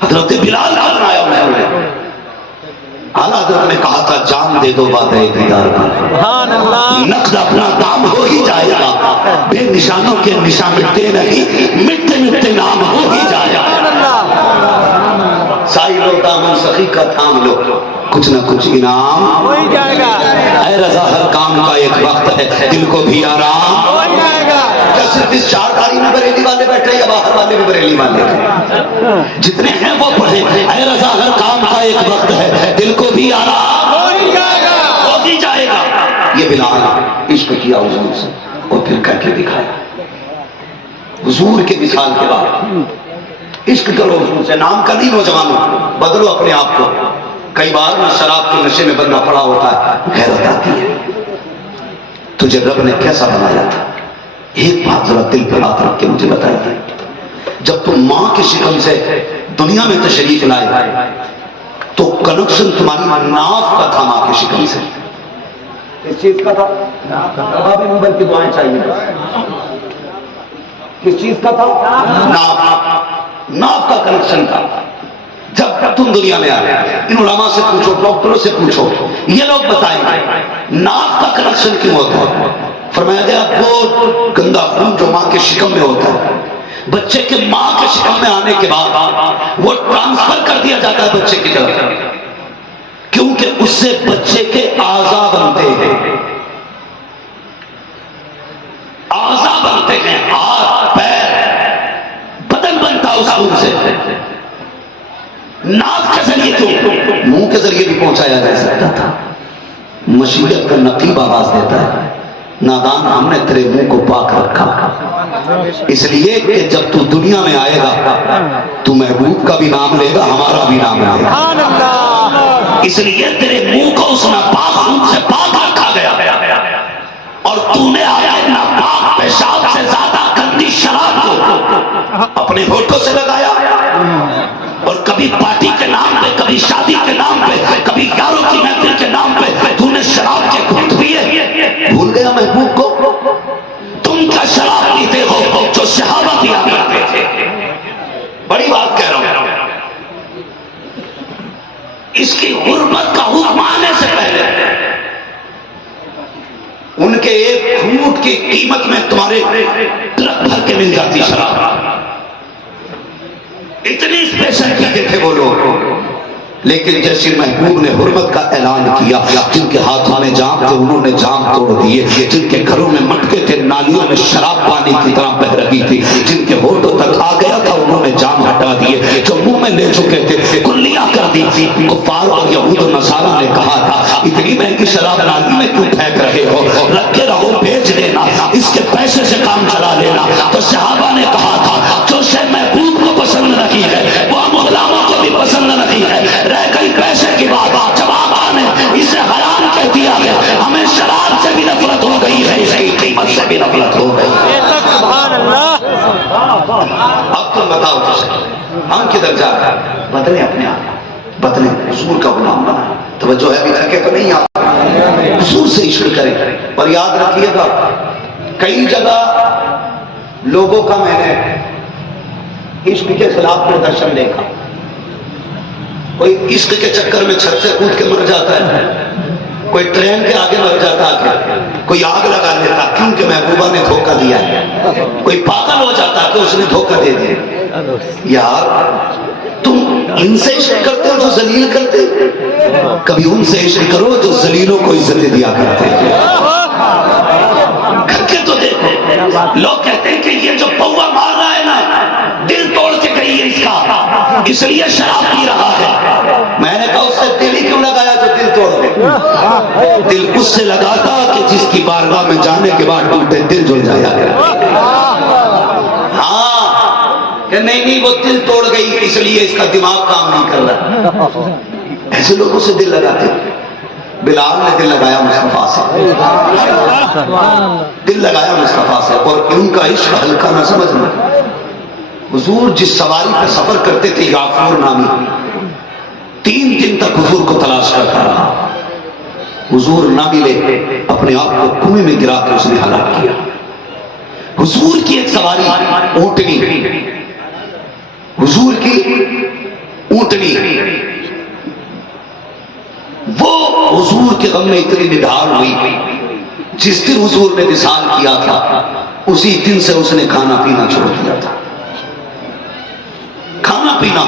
حضرت بلال کا بنایا محل ہے. اعلیٰ حضرت نے کہا تھا جان دے دو بات ہے دیدار کا، نقد اپنا دام ہو ہی جائے گا، بے نشانوں کے نشان مٹتے نہیں، مٹتے مٹتے نام ہو ہی جائے گا. سائی لو دامن سخی کا تھام لو، کچھ نہ کچھ انعام ہو ہی جائے گا. اے رضا ہر کام کا ایک وقت ہے، دل کو بھی آرام ہو جائے گا. کیا صرف اس چار داری میں بریلی والے بیٹھے یا باہر والے بھی بریلی والے جتنے ہیں وہ پڑھیں. اے رضا ہر کام کا ایک وقت ہے، دل کو بھی آرام ہو ہی جائے گا، ہو ہی جائے گا. یہ بلال عشق کیا حضور سے اور پھر کہہ کے دکھایا. حضور کے مثال کے بعد عشق کرو حضور سے. نام کا نہیں نوجوانوں، بدلو اپنے آپ کو. کئی بار نہ شراب کے نشے میں بندہ پڑا ہوتا ہے، غیرت آتی ہے. تجھے رب نے کیسا بنایا تھا؟ ایک بات ذرا دل پہ ہاتھ رکھ کے مجھے بتائیے. جب تم ماں کی شکم سے دنیا میں تشریف لائے تو کنیکشن تمہاری ناف کا تھا ماں کی شکم سے. کس چیز کا تھا؟ ابھی موبائل کی دعائیں چاہیے. کس چیز کا تھا؟ ناف کا کنیکشن تھا. جب تم دنیا میں آئے، ان علماء سے پوچھو، ڈاکٹروں سے پوچھو، یہ لوگ بتائیں گے ناف کا کنیکشن کیوں ہوتا ہے. فرمایا گیا وہ گندا خون جو ماں کے شکم میں ہوتا ہے، بچے کے ماں کے شکم میں آنے کے بعد وہ ٹرانسفر کر دیا جاتا ہے بچے کی طرف، کیونکہ اس سے بچے کے اعضاء بنتے ہیں. اعضاء بنتے ہیں، ہاتھ پیر بدن بنتا اس خون سے. ناک کے ذریعے تو منہ کے ذریعے بھی پہنچایا جا سکتا تھا. مشیت کا نقیب آواز دیتا ہے، نادان ہم نے تیرے منہ کو پاک رکھا اس لیے کہ جب تو دنیا میں آئے گا تو محبوب کا بھی نام لے گا، ہمارا بھی نام لے گا. اس لیے تیرے منہ کو اس ناپاک خون سے پاک رکھا گیا، اور تو نے آیا ناپاک پیشاب سے زیادہ گندی شراب کو اپنے ہونٹوں سے لگایا، اور کبھی پارٹی کے نام پہ، کبھی شادی کے نام پہ، کبھی یاروں کی محفل کے نام پہ تو نے شراب کے گھونٹ پیے. بھول گیا محبوب کو؟ تم کیا شراب پیتے ہو جو صحابہ پیا کرتے تھے؟ بڑی بات کہہ رہا ہوں. اس کی حرمت کا حکم آنے سے پہلے ان کے ایک گھونٹ کی قیمت میں تمہارے ٹرک بھر کے مل جاتی شراب. اتنی اسپیشل پیتے تھے وہ لوگ. لیکن جیسے محبوب نے حرمت کا اعلان کیا، جن کے ہاتھوں میں جام تھے انہوں نے جام توڑ دیے، جن کے گھروں میں مٹکے تھے نالیوں میں شراب پانی کی طرح بہہ رہی تھی، جن کے ہونٹوں تک آ گیا تھا انہوں نے جام ہٹا دیے، جو منہ میں لے چکے تھے کلیاں کر دی تھی. کفار اور یہود و نصارہ نے کہا تھا اتنی مہنگی شراب نالی میں کیوں پھینک رہے ہو، رکھے رہو، بیچ دینا، اس کے پیسے سے کام چلا لینا. تو صحابہ نے کہا تھا جو شے محبوب کو پسند نہیں ہے وہ ہم غلاموں کو بھی پسند نہیں ہے. رہ گئی پیسے کی بات، جب آقا نے اسے حرام کہہ دیا ہے، ہمیں شراب سے بھی نفرت ہو گئی ہے، اس کی قیمت سے بھی نفرت ہو گئی. سبحان اللہ. اب تم بتاؤ ہم کدھر جا رہے ہیں؟ بدلے اپنے آپ، بدلے. حضور کا غلام بنا. توجہ ہے ابھی تھکے تو نہیں آپ حضور سے عشق کریں. اور یاد رکھیے گا کئی جگہ لوگوں کا میں نے عشق کے خلاف پردرشن دیکھا. کوئی عشق کے چکر میں چھت سے کود کے مر جاتا ہے، کوئی ٹرین کے آگے مر جاتا ہے، کوئی آگ لگا لیتا کیونکہ محبوبہ نے دھوکہ دیا ہے، کوئی پاگل ہو جاتا کہ اس نے دھوکہ دے دیا. یار تم ان سے عشق کرتے ہو جو ذلیل کرتے، کبھی ان سے عشق کرو جو ذلیلوں کو عزت دیا کرتے. کر کے تو دیکھو. لوگ کہتے ہیں کہ یہ جو پوا مار رہا ہے نا دل توڑ کے گئی ہے اس کا، اس لیے شراب پی رہا ہے. میں نے کہا اس سے دل ہی کیوں لگایا جو دل توڑ دے؟ دل اس سے لگاتا کہ جس کی بارگاہ میں جانے کے بعد ٹوٹے دل جل جایا گیا. ہاں کہ نہیں وہ دل توڑ گئی اس لیے اس کا دماغ کام نہیں کر رہا. ایسے لوگوں سے دل لگاتے. بلال نے دل لگایا مصطفیٰ سے، دل لگایا مصطفیٰ سے. اور ان کا عشق ہلکا نہ سمجھنا. حضور جس سواری پہ سفر کرتے تھے یافور نامی، 3 دن تک حضور کو تلاش کرتا رہا. حضور نہ ملے، اپنے آپ کو کنویں میں گرا کے اس نے ہلاک کیا. حضور کی ایک سواری اونٹنی حضور کی اونٹنی وہ حضور کے غم میں اتنی نڈھال ہوئی، جس دن حضور نے وصال کیا تھا اسی دن سے اس نے کھانا پینا چھوڑ دیا تھا. کھانا پینا.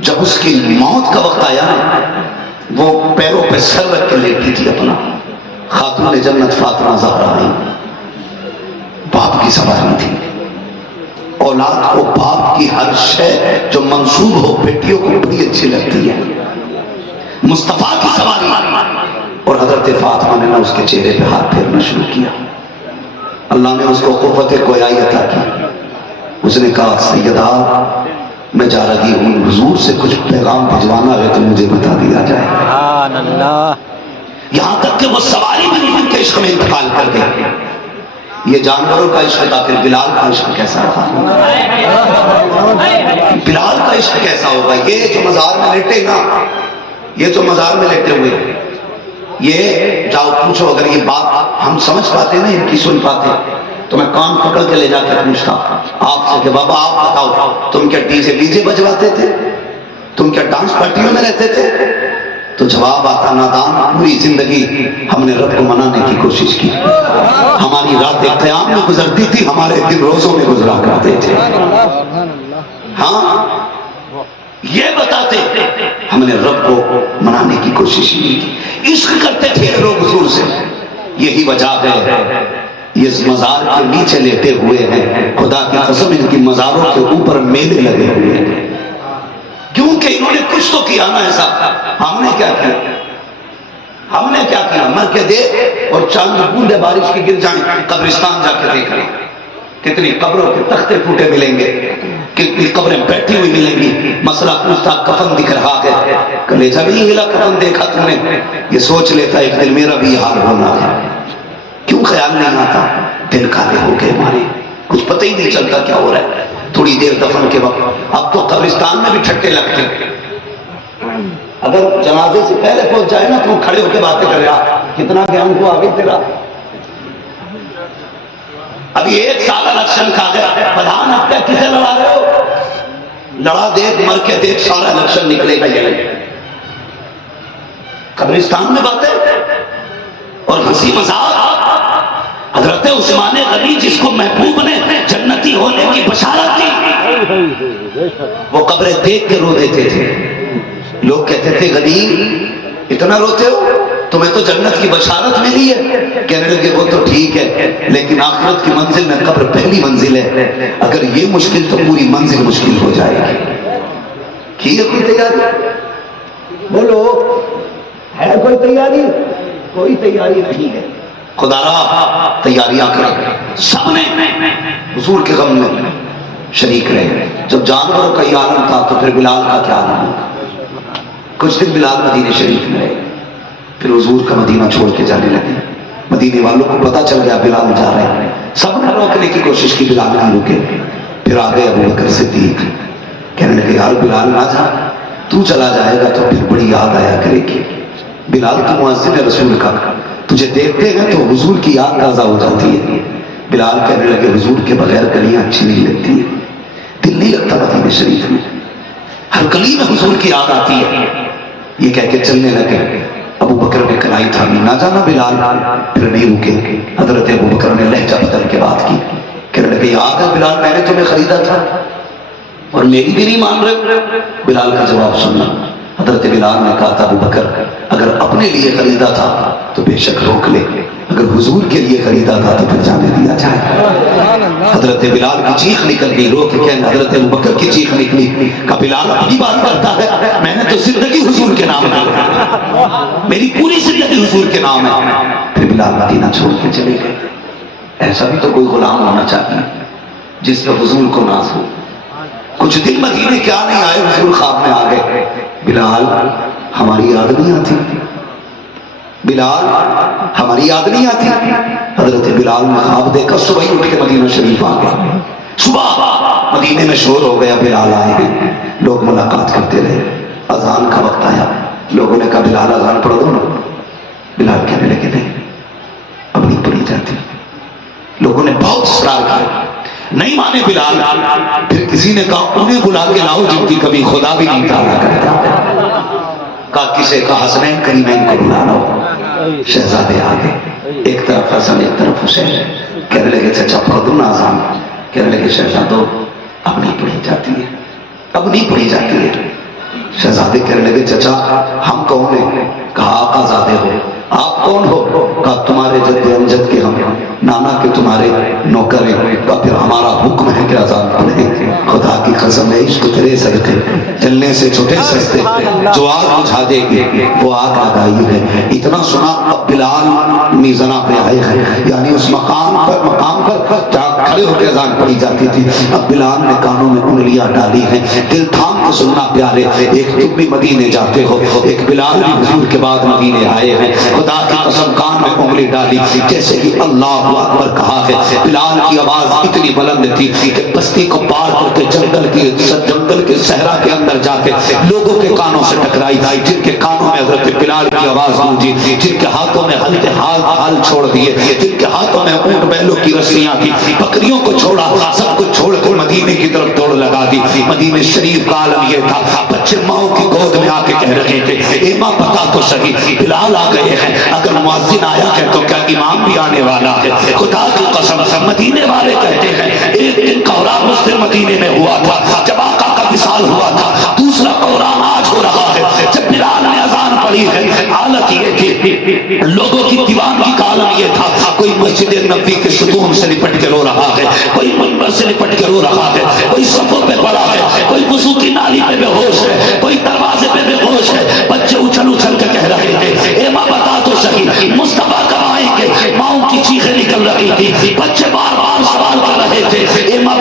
جب اس کی موت کا وقت آیا وہ پیروں پہ سر رکھ کے لیٹی تھی اپنا. خاتون جنت فاطمہ زہرا آئی، باپ کی سواری تھی. اولاد کو باپ کی ہر شے جو منسوب ہو بیٹیوں کو بڑی اچھی لگتی ہے. مصطفیٰ کی سواری اور حضرت فاطمہ نے اس کے چہرے پہ ہاتھ پھیرنا شروع کیا. اللہ نے اس کو قوت گویائی عطا کی. اس نے کہا سیدہ میں جا رہی ہوں، حضور سے کچھ پیغام بھجوانا ہے تو مجھے بتا دیا جائے. سبحان اللہ. یہاں تک کہ وہ سواری بھی نہیں کے عشق میں انتقال کر گئی. یہ جانوروں کا عشق تھا، پھر بلال کا عشق کیسا رہا؟ بلال کا عشق کیسا ہوگا؟ یہ جو مزار میں لیٹے نا، یہ جو مزار میں لیٹے ہوئے، یہ جاؤ پوچھو. اگر یہ بات ہم سمجھ پاتے نا، ان کی سن پاتے تو میں کان پکڑ کے لے جا کے پوچھتا آپ سے کہ بابا آپ بتاؤ تم کیا ڈی جے بجواتے تھے؟ تم کیا ڈانس پارٹیوں میں رہتے تھے؟ تو جواب آتا نادان پوری زندگی ہم نے رب کو منانے کی کوشش کی. ہماری راتیں قیام میں گزرتی تھی، ہمارے دن روزوں میں گزرا کرتے تھے. ہاں یہ بتاتے ہم نے رب کو منانے کی کوشش کی. عشق کرتے تھے لوگ حضور سے. یہی وجہ ہے یہ مزار کے نیچے لیٹے ہوئے ہیں. خدا کی قسم ان کی مزاروں کے اوپر میلے لگے ہوئے ہیں، کیونکہ انہوں نے کچھ تو کیا نا ایسا. ہم نے کیا کیا؟ ہم نے کیا کیا؟ مر کے دے اور چاند بوندے بارش کی گر جائیں. قبرستان جا کے دیکھ لیں کتنی قبروں کے تختے ٹوٹے ملیں گے، کتنی قبریں بیٹھی ہوئی ملیں گی. مسئلہ پوچھتا کفن دکھ رہا ہے، کلیجہ بھی نہیں ہلا کفن دیکھا تم نے. یہ سوچ لیتا ایک دن میرا بھی حال ہونا ہے. کیوں خیال نہیں آتا؟ دل کالے ہو گئے ہمارے، کچھ پتہ ہی نہیں چلتا کیا ہو رہا ہے. تھوڑی دیر دفن کے وقت اب تو قبرستان میں بھی ٹھٹے لگتے. اگر جنازے سے پہلے پہنچ جائے نا تو کھڑے ہو کے باتیں کر رہا کتنا گیان کو آگے تیرا. ابھی 1 سال الیکشن کھا گیا، پردھان اب کیا کسے لڑا رہے ہو؟ لڑا دیکھ مر کے دیکھ سارا الیکشن نکلے گا. یہ قبرستان میں باتیں اور ہنسی مذاق. حضرت عثمان غنی جس کو محبوب نے جنتی ہونے کی بشارت دی، وہ قبریں دیکھ کے رو دیتے تھے. لوگ کہتے تھے غنی اتنا روتے ہو، تمہیں تو جنت کی بشارت ملی ہے. کہنے لگے وہ تو ٹھیک ہے لیکن آخرت کی منزل میں قبر پہلی منزل ہے. اگر یہ مشکل تو پوری منزل مشکل ہو جائے گی. کی ہے کوئی تیاری؟ بولو ہے کوئی تیاری؟ کوئی تیاری نہیں ہے. خدا را تیاریاں کریں. سب نے حضور کے غم میں شریک رہے. جب جانوروں کا یہ عالم تھا تو پھر بلال کا کیا عالم ہوگا؟ کچھ دن بلال مدینے شریف میں رہے، پھر حضور کا مدینہ چھوڑ کے جانے لگے. مدینے والوں کو پتا چل گیا بلال جا رہے ہیں. سب نے روکنے کی کوشش کی، بلال نہیں رکے. پھر آ گئے ابو بکر صدیق، کہنے لگے یار بلال نہ جا، تو چلا جائے گا تو پھر بڑی یاد آیا کرے گی. بلال تو مؤذن ہے رسول کا، تجھے دیکھتے ہیں تو حضور کی یاد تازہ ہو جاتی ہے. بلال کہنے لگے حضور کے بغیر گلیاں اچھی نہیں لگتی ہیں، دل نہیں لگتا مدینہ شریف میں، ہر گلی میں حضور کی یاد آتی ہے. یہ کہہ کے چلنے لگے. ابو بکر نے کرائی تھا نہ جانا بلال، پھر نہیں رکے. حضرت ابو بکر نے لہجہ بدل کے بات کی، کہنے لگے یاد ہے بلال میں نے تمہیں خریدا تھا اور میری بھی نہیں مان رہے. بلال کا جواب سننا. حضرت بلال نے کہا تھا ابو بکر اگر اپنے لیے خریدا تھا تو بے شک روک لے، اگر حضور کے لیے خریدا تھا تو پھر جانے دیا جائے. حضرت بلال کی چیخ نکل گئی. رو کے کہنے حضرت ابو بکر کی چیخ نکلی کہ بلال اپنی بات کرتا ہے، میں نے تو زندگی حضور کے نام ہے، میری پوری زندگی حضور کے نام ہے. پھر بلال مدینہ چھوڑ کے چلے گئے. ایسا بھی تو کوئی غلام ہونا چاہیے جس پہ حضور کو ناز ہو. کچھ دن مدینے کیا نہیں آئے، حضور خواب میں آ گئے. بلال ہماری یاد نہیں آتی، بلال ہماری یاد نہیں آتی. حضرت بلال نے خواب دیکھا، صبح ہی اٹھ کے مدینہ شریف آ گئے. صبح مدینے میں شور ہو گیا، بلال آئے ہیں. لوگ ملاقات کرتے رہے. اذان کا وقت آیا، لوگوں نے کہا بلال اذان پڑھ دو نا. بلال کہنے لگے نہیں اب نہیں پڑھی جاتی. لوگوں نے بہت اصرار کیا. نہیں مانے بلال، پھر کسی نے کہا انہیں بلا کے لاؤ جن کی کبھی خدا بھی نہیں تعالیٰ کرتا. کہا کسے کہا حسنین کریمین کو بلا لاؤ. شہزادے آگے، ایک طرف حسن ایک طرف حسین. کہنے لگے چچا پڑھ دوں نا اذان. کہنے لگے شہزادو اب نہیں پڑھی جاتی ہے، اب نہیں پڑھی جاتی ہے. شہزادے کہنے لگے چچا ہم کون ہیں؟ کہا آقا زادے ہو. آپ کون ہو؟ کہا تمہارے جد امجد کے ہم نانا کے تمہارے نوکر ہیں. کہا پھر ہمارا حکم ہے کہ اذان پڑھیں. خدا کی قسم ہے عشق تیرے سجدے جلنے سے چھوٹے سجدے، جو آگ بجھا دے گی وہ آگ لگائی ہے. اتنا سنا اب بلال میزنا پہ آئے ہیں، یعنی اس مقام پر جا کھڑے ہو کے اذان پڑھی جاتی تھی. اب بلال نے کانوں میں انگلیاں ڈالی ہیں. دل تھام کے سننا پیارے، ایک تم بھی مدینے جاتے ہو، ایک بلال بھی حضور کے بعد مدینے آئے ہیں. خدا کی قسم کان میں انگلی ڈالی، جیسے کہ اللہ اکبر کہا ہے. بلال کی آواز اتنی بلند تھی کہ بستی کو پار کر کے جنگل کے صحرا کے اندر جا کے لوگوں کے کانوں سے ٹکرائی، جن کے کانوں میں حضرت بلال کی آواز گونجی، جن کے ہاتھوں میں ہل چھوڑ دیے، جن کے ہاتھوں میں اونٹ بیلوں کی رسیاں تھی، بکریوں کو چھوڑا، سب کچھ چھوڑ کر مدینے کی طرف دوڑ لگا دی. مدینے شریف کا عالم یہ تھا، بچے ماؤں کی گود میں آ کے کہہ رہے تھے اے ماں بتا تو صحیح بلال آ گئے ہیں. اگر مؤذن آیا ہے تو کیا امام بھی آنے والا ہے؟ خدا کی قسم مدینے والے کہتے ہیں ایک دن قرآن اس دن مدینے میں ہوا تھا جب آقا کا وصال ہوا تھا. دوسرا قرآن آج ہو رہا ہے جب بلال نے اذان پڑھی ہے. حالت یہ تھی لوگوں کی دیوانگی کا عالم یہ تھا، کوئی مسجد نبوی کے ستون سے لپٹ کے رو رہا ہے، کوئی منبر سے لپٹ کے رو رہا ہے، کوئی صفوں پہ پڑا ہے، کوئی وضو کی نالی پہ بے ہوش ہے، کوئی دروازے پہ بے ہوش ہے. بچے اچھل اچھل کے کہہ رہے تھے اے ماں بتا تو صحیح مصطفیٰ کب آئیں گے؟ ماؤں کی چیخیں نکل رہی تھی، بچے بار بار سوال کر رہے تھے اے ماں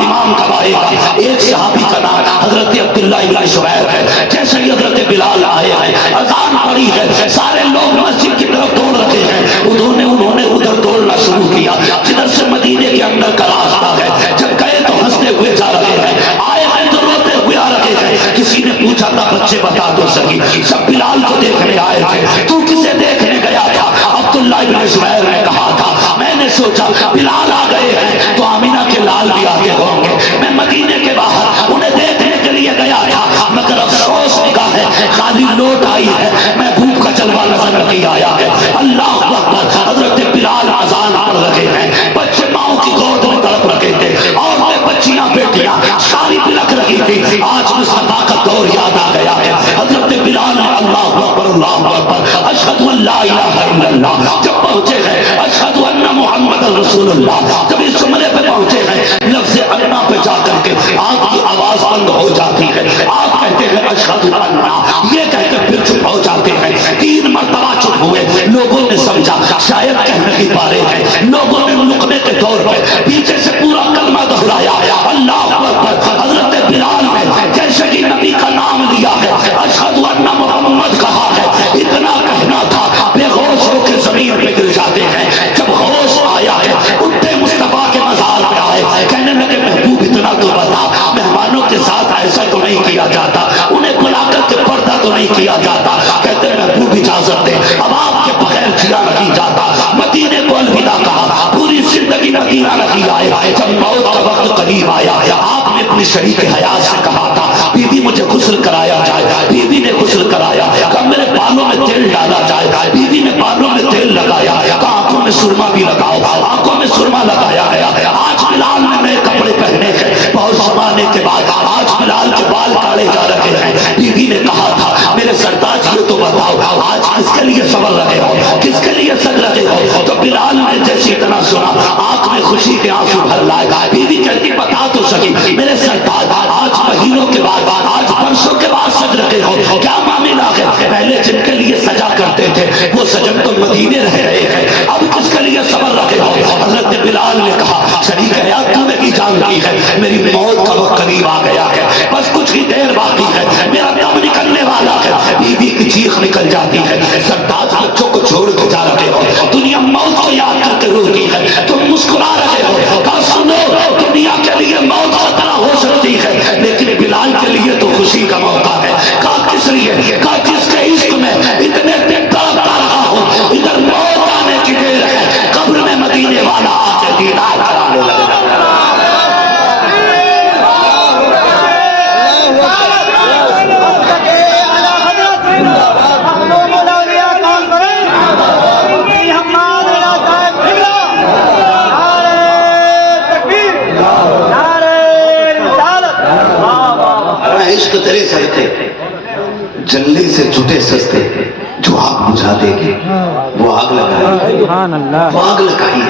امام کب آئے گا؟ ایک صحابی کا نام حضرت عبداللہ ابن شعیب ہے. جیسے ہی حضرت بلال آئے ہیں اذان پڑی ہے، سارے لوگ مسجد کی طرف دوڑ رہے ہیں. انہوں نے ادھر دوڑنا شروع کیا جدھر سے مدینے کے اندر کا راستہ ہے. جب گئے تو ہنستے ہوئے جا رہے ہیں، آئے ہیں تو روتے ہوئے آ رہے ہیں. کسی نے پوچھا تھا بچے بتا دو صحیح سب بلال کو دیکھنے آئے تھے، تو کسے دیکھنے گیا تھا؟ عبداللہ ابن شعیب نے کہا تھا میں نے سوچا بلال آ گئے ہیں تو آمینہ کے لال بھی آگے ہوں گے. میں مدینے کے باہر انہیں دیکھنے کے لیے گیا تھا، مگر افسوس نگاہ ہے خالی لوٹ آئی ہے، میں بھوک کا جلوہ نظر نہیں آیا ہے. اللہ اکبر. حضرت بلال اذان پڑھ رہے ہیں، بچے ماؤں کی گود میں تڑپ رہے تھے، عورتیں بچیاں بیٹیاں ساری بلک رہی تھی. آج مصطفیٰ کا دور یاد آ گیا ہے. حضرت بلال نے اللہ اکبر اللہ اکبر اشہد ان لا الہ الا اللہ جب پہنچے ہیں، اشہد ان محمد رسول اللہ جب اس جملے پہ پہنچے ہیں، لفظ انا پہ جا کر کے آپ کی آواز بند ہو جاتی ہے. آپ کہتے ہیں اشہد انا، یہ کہہ کے پھر چپ ہو جاتے ہیں. 3 مرتبہ چپ ہوئے. لوگوں نے سمجھا شاید کہہ نہیں پا رہے ہیں. لوگوں نے لقمے کے طور پہ پیچھے سے پورا کلمہ دہرایا اللہ اکبر. حضرت بلال نے جیسے کہ نبی کا نام لیا ہے اشہد ان محمد کہا ہے، اتنا کہنا تھا بے ہوش ہو کے زمین پہ گر جاتے ہیں. جب ہوش آیا ہے اٹھے مصطفیٰ کے مزار پہ آئے، کہنے لگے محبوب اتنا تو بتا مہمانوں کے ساتھ ایسا تو نہیں کیا جاتا، انہیں بلا کر کے پردہ تو نہیں کیا جاتا. کہتے ہیں محبوب اجازت دے اب آپ کے بغیر جیا نہیں جاتا. مدینے کو الوداع کہا، پوری زندگی مدینہ نہیں آئے. جب موت کا وقت قریب آیا آپ نے اپنی شریک حیات سے کہا تھا بی بی مجھے غسل کرایا جائے. بی بی نے غسل کرایا. کہا میرے بالوں میں تیل ڈالا جائے. بی بی نے بالوں میں تیل لگایا. کہا آنکھوں میں سرما بھی لگاؤ. آنکھوں میں سرما لگایا گیا. آج بلال نے نئے کپڑے پہنے ہیں بہت زمانے کے بعد. آج بلال کے بال کاڑے جا رہے ہیں. بی بی نے کہا تھا میرے سردار یہ تو بتاؤ آج کس کے لیے سنور رہے ہو، کس کے لیے سج رہے ہو؟ تو بلال نے جیسے اتنا سنا آنکھ میں خوشی کے آنسو بھر لائے. بی بی کہتی بتا تو صحیح میرے سردار آج مہینوں کے بعد آج برسوں کے بعد سج رہے ہو، کیا معاملہ ہے؟ پہلے جن کے لیے سجا کرتے تھے وہ سجن تو مدینے رہ رہے ہیں، اب کس کے لیے صبر رہے ہو؟ حضرت بلال نے کہا شریک حیات تو میری جان کی ہے، میری موت کا وقت قریب آ گیا ہے، بس کچھ ہی دیر باقی ہے، میرا دم نکلنے والا ہے. بی بی کی چیخ نکل جاتی ہے سردار بچوں کو چھوڑ کے جا رہے ہو، دنیا موت کو یاد کر کے روتی ہے، تم مسکرا رہے ہو. کہا سنو دنیا کے لیے موت خطرہ ہو سکتی ہے لیکن بلال کے لیے تو خوشی کا موقع ہے. کہا کس لیے؟ کہا جس کے عشق میں اتنے دن تڑپتا رہا ہوں ادھر موت آنے کی دیر ہے، قبر میں مدینے والا آ کے دیدار کرانے لگا. عشق تیرے صدقے جلنے سے چھٹے سستے جو آگ بجھا دے گی وہ آگ لگائی وہ آگ لگائی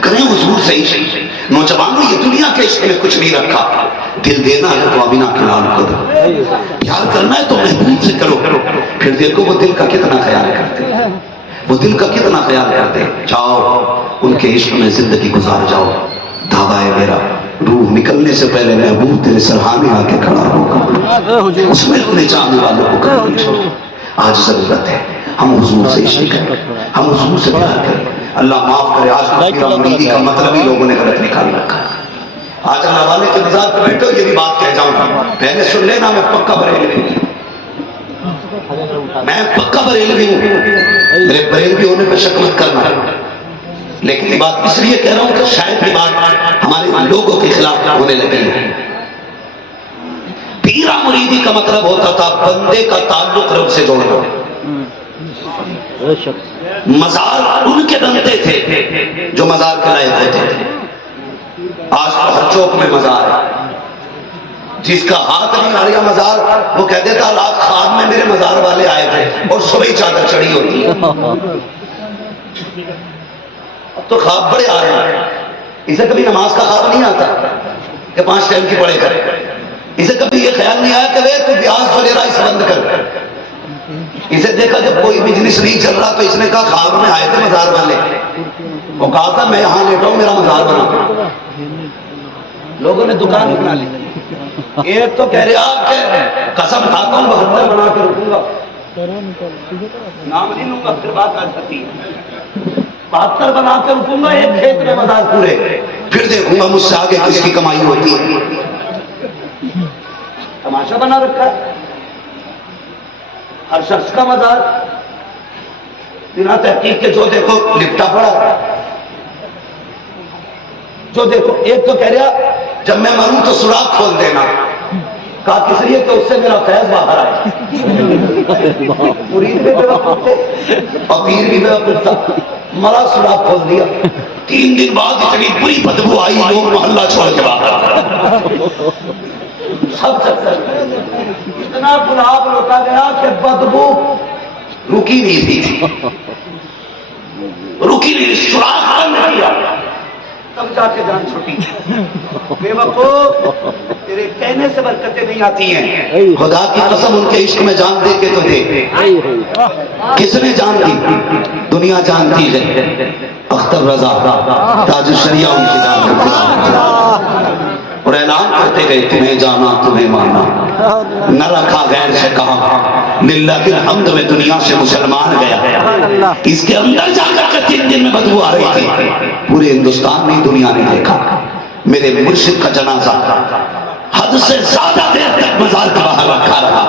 کریں حضور سے عشق نوجوانوں یہ دنیا کے عشق میں کچھ نہیں رکھا دل دینا ہے تو آمینہ کے نام کو دو پیار کرنا ہے تو محبوب سے کرو پھر دیکھو وہ دل کا کتنا خیال کرتے وہ دل کا کتنا خیال کرتے جاؤ ان کے عشق میں زندگی گزار جاؤ دعویٰ ہے میرا روح نکلنے سے پہلے محبوب تیرے سرحانے آ کے کھڑا ہوگا اس میں اپنے چاہنے والوں کو کرنے آج ضرورت ہے ہم حضور سے عشق کریں ہم حضور سے پیار کریں اللہ معاف کرے آج میرا مریدی کا مطلب ہی لوگوں نے غلط نکال رکھا آج اللہ والے کے مزار پہ بیٹھو یہ بھی بات کہہ جاؤں پہلے سن لینا میں پکا بریلوی ہوں میں پکا بریلوی ہوں میرے بریلوی ہونے پہ شک مت کرنا لیکن یہ بات اس لیے کہہ رہا ہوں کہ شاید یہ بات ہمارے لوگوں کے خلاف ہونے لگی ہے پیرا مریدی کا مطلب ہوتا تھا بندے کا تعلق رب سے جوڑنا مزار ان کے بنتے تھے جو مزار کے لائق ہوتے تھے آج تو ہر چوک میں مزار ہے جس کا ہاتھ نہیں آ رہا مزار وہ کہہ دیتا رات خواب میں میرے مزار والے آئے تھے اور صبح ہی چادر چڑھی ہوتی ہے اب تو خواب بڑے آ رہے ہیں اسے کبھی نماز کا خواب نہیں آتا کہ 5 ٹائم کی پڑھے کرے اسے کبھی یہ خیال نہیں آیا کہ وے تو بیاض وغیرہ اس بند کر اسے دیکھا جب کوئی بزنس نہیں چل رہا تو اس نے کہا خواب میں آئے تھے مزار والے وہ کہا تھا میں یہاں لیٹا ہوں میرا مزار بنا لوگوں نے دکان بنا لی ایک تو کہہ رہا کہ قسم کھاتا ہوں 72 بنا کے رکوں گا نام نہیں لوں گا پھر بات آ سکتی 72 بنا کے رکوں گا ایک کھیت میں مزار پورے پھر دیکھوں گا مجھ سے آگے کس کی کمائی ہوتی ہے تماشا بنا رکھا ہے ہر شخص کا مزار بنا تحقیق کے جو دیکھو لپٹا پڑا جو دیکھو ایک تو کہہ رہا جب میں مروں تو سوراخ کھول دینا کہا کس لیے کہ اس سے میرا فیض باہر آئے مرید بھی بیوقوف تھے اور پیر بھی بیوقوف تھا مرا سوراخ کھول دیا 3 دن بعد اتنی بری بدبو آئی لوگ محلہ چھوڑ کے باہر سب چکر اتنا گلاب لوٹا گیا کہ بدبو رکی نہیں تھی رکی نہیں سوراخ بند کیا تب جا کے جان چھوٹی بے وقوف تیرے کہنے سے برکتیں نہیں آتی ہیں خدا کی قسم ان کے عشق میں جان دے کے تو دے کس نے جان دی دنیا جانتی ہے اختر رضا تاج الشریعہ ان کی جان کرتے اور اعلان کرتے گئے تمہیں جانا تمہیں مانا نہ رکھا غیر سے کہا للہ الحمد میں دنیا سے مسلمان گیا اس کے اندر جا کر 3 دن میں بدبو آ رہی تھی پورے ہندوستان میں دنیا نے دیکھا میرے مرشد کا جنازہ حد سے زیادہ دیر تک مزار کے باہر رکھا رہا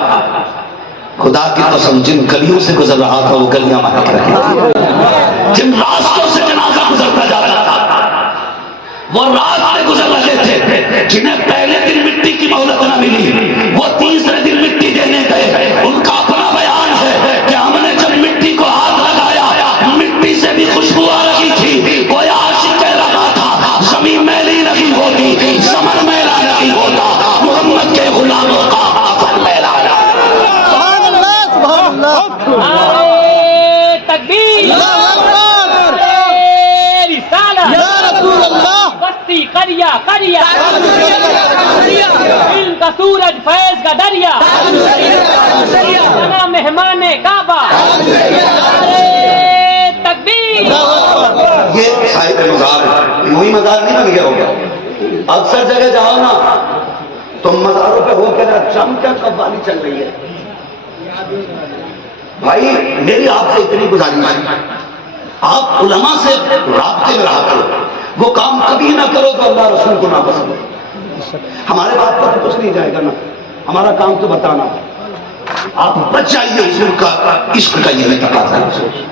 خدا کی قسم جن گلیوں سے گزر رہا تھا وہ گلیاں مہک رہی تھی جن راستوں سے جنازہ گزرتا جا رہا تھا وہ راستے گزر رہے تھے جنہیں پہلے دن مٹی کی مہلت نہ ملی وہ تیسرے دن مٹی دینے گئے ان کا اپنا بیان ہے کہ ہم نے جب مٹی کو ہاتھ لگایا مٹی سے بھی خوشبو آ رہی تھی کوئی عاشق کہہ رہا تھا زمین میلی نہیں ہوتی سمر میلا نہیں ہوتا محمد کے غلاموں کا آفر میلا سبحان اللہ سبحان اللہ تکبیر یا رسول اللہ بستی کریا کریا علم کا سورج فیض کا دریا بنا مہمان کعبہ تکبیر یہ صاحب مزار یوں ہی مزار نہیں بن گیا ہوگا اکثر جگہ جاؤ نا تم مزاروں پہ ہو کے چمچا قوالی چل رہی ہے بھائی میری آپ سے اتنی گزارش ہے آپ علماء سے رابطے میں رہا کرو وہ کام کبھی نہ کرو تو اللہ رسول کو ناپسند ہو ہمارے بات پر کچھ نہیں جائے گا نا ہمارا کام تو بتانا آپ بچ جائیے حضور کا عشق کا یہ تقاضا ہے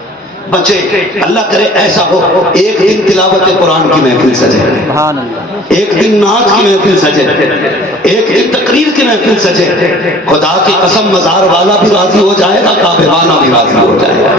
بچے اللہ کرے ایسا ہو ایک دن تلاوت قرآن کی محفل سجے ایک دن نعت کی محفل سجے ایک دن تقریر کی محفل سجے خدا کی قسم مزار والا بھی راضی ہو جائے گا کعبے والا بھی راضی ہو جائے گا